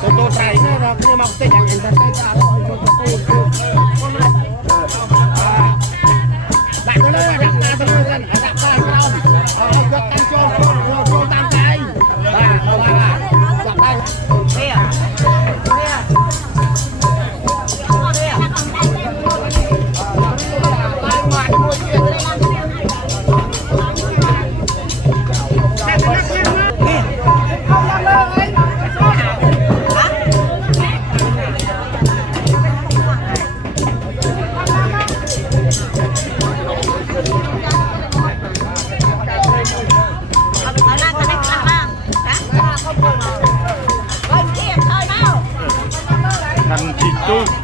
ตัวไตรเนี่ยเราเนี่ยมาเตะอย่างเองแต่เตะตาเราตัวดักเลยดักมาตัวเลยกันดักมาเราเอายกกันโจมตามใจเอาว่าจับได้เนี่ย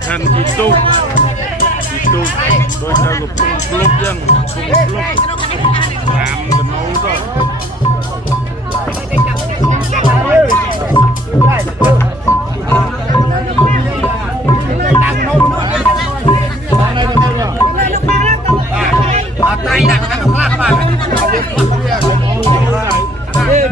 Kan itu đôi sao lục lúc dân lúc làm cái nấu thôi tay đặt cái nó khác các bạn Hãy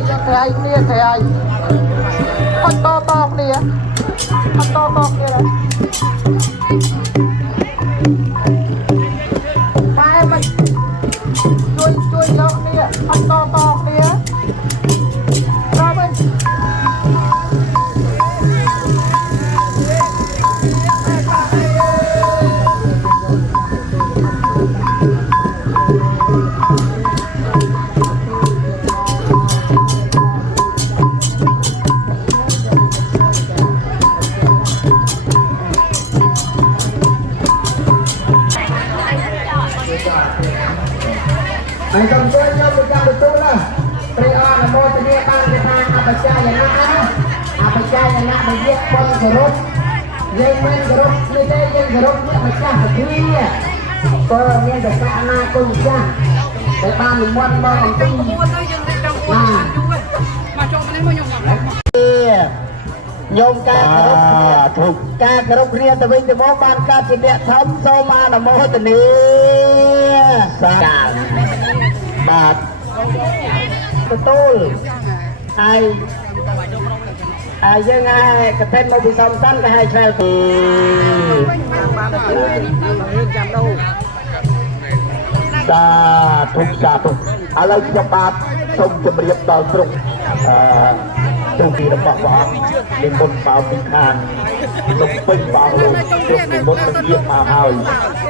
subscribe cho kênh Ghiền Mì Gõ để không bỏ lỡ những nhôm ca cà rốt riêng từ bên từ món ban ca trên địa thấm sâu ma là mô tình บาทตู้ไอ้ยังไงกระเทนมาพิซซ่าก็ให้ใช้ปีสาธุอะไรจะบาทส่งจะเรียบต่อตรงตรงที่เราบอกว่าเป็นบนเปล่าเป็นคานลงเป็นเปล่าลงตรงเป็นบนเป็นเยี่ยมมาหาย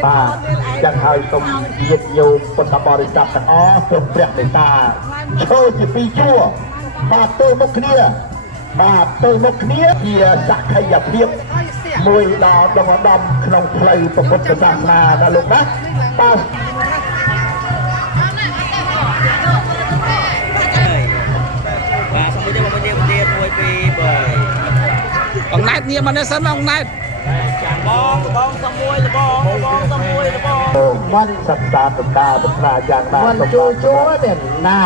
ป้าจังหายตรงเยี่ยมโยปนตบริษัทอ๋อตรงเปลี่ยนในตาโชว์จีปีชั่วบาทตัวมุกเนี้ยบาทตัวมุกเนี้ยเกียร์สักขยับเพียบมวยดาวดำดำขนมเพลย์ประกบศาสนานะลูกนะป้าông nát nhiều mà nó sân ông nát bongสมุยบองสมุยบองมันสัตตาตุตาตุตาอย่างนั้นมันจูเด่นนา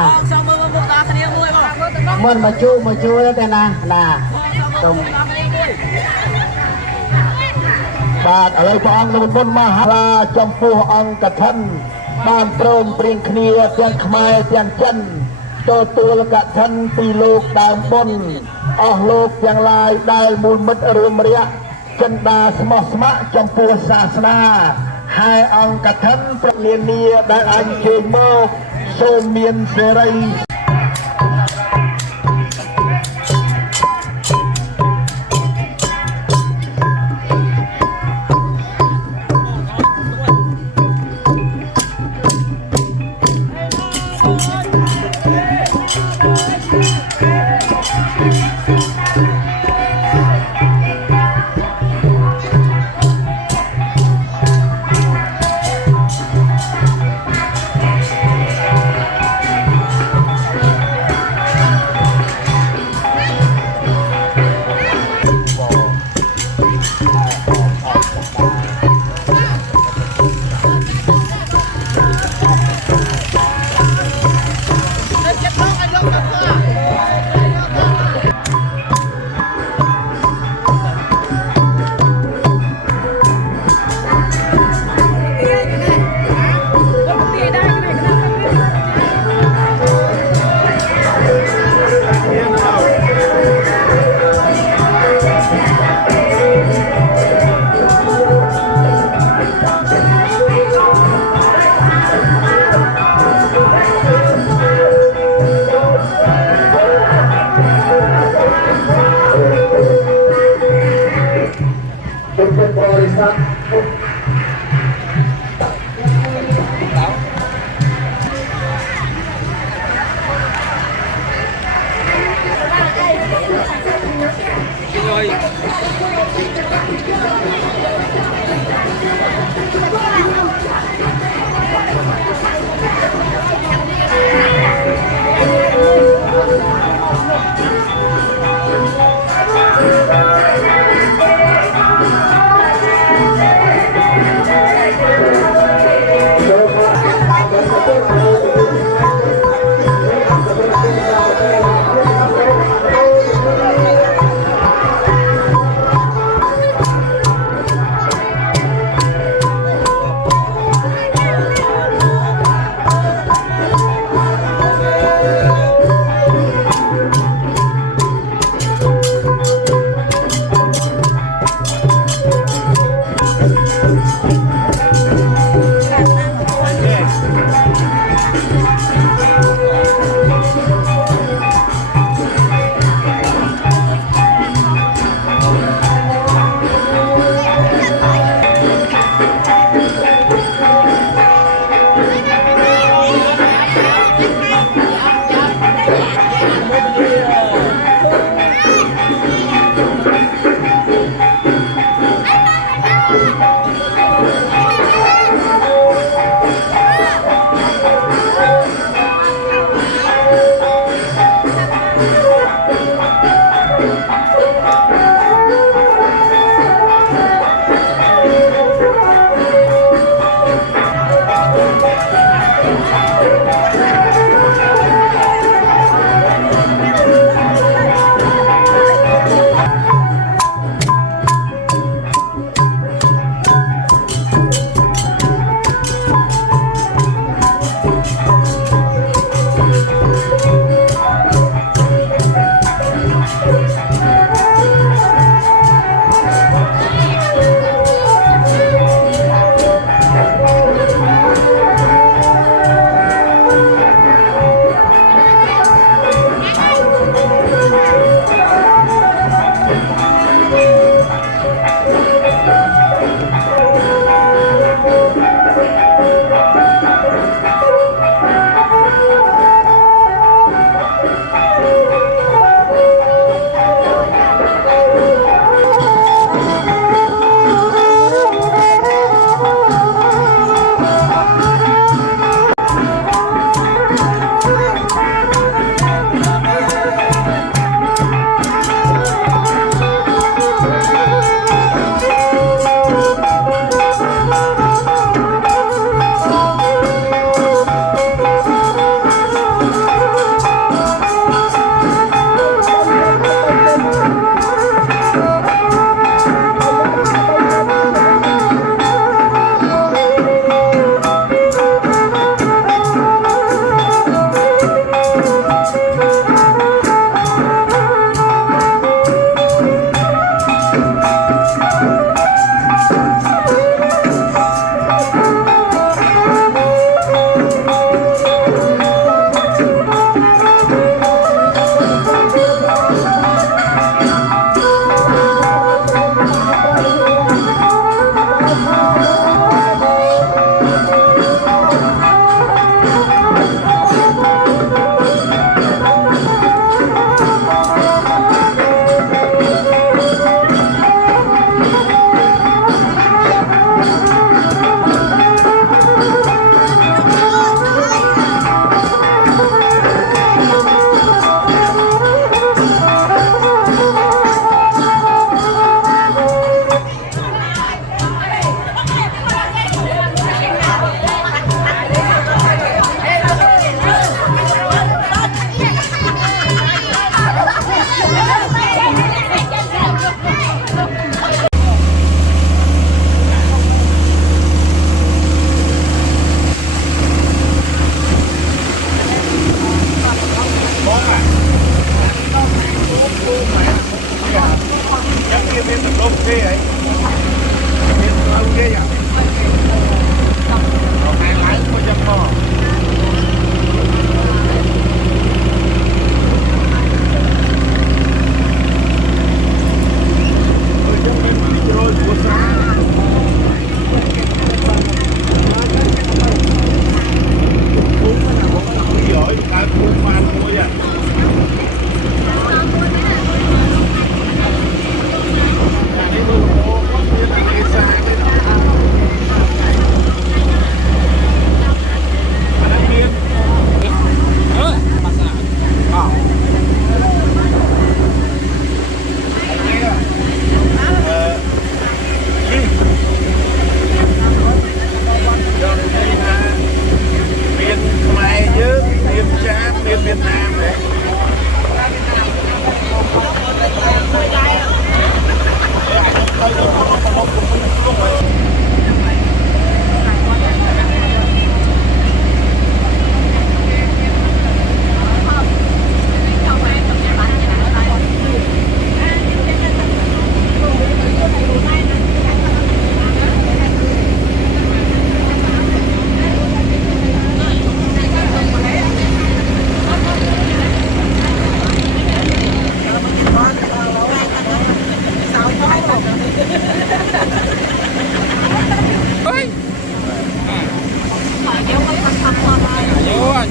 มันมาจูแล้วแต่นาตรงบาทอะไรพระองค์ในบนมหาราจำพูองค์กทันบ้านโปร่งเปลี่ยนเนียเตียงขมายเตียงจันตัวละกะทันปีโลกตามบนออกโลกอย่างลายได้มูลมัดรวมเรียจันดาสมะจำพูศาสนาให้องค์กทันประเลียนเนียได้อันเจโมโซเมียนเสรี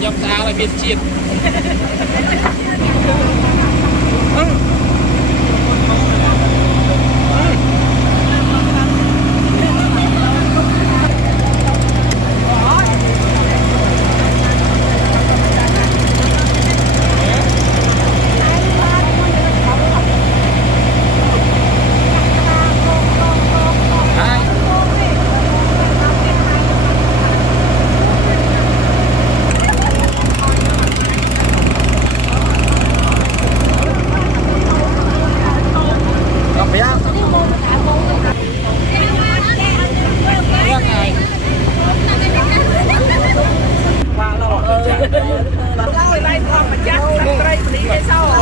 nhom sao lại biến chiết Hãy subscribe cho kênh Ghiền Mì Gõ để không bỏ lỡ